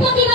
fucking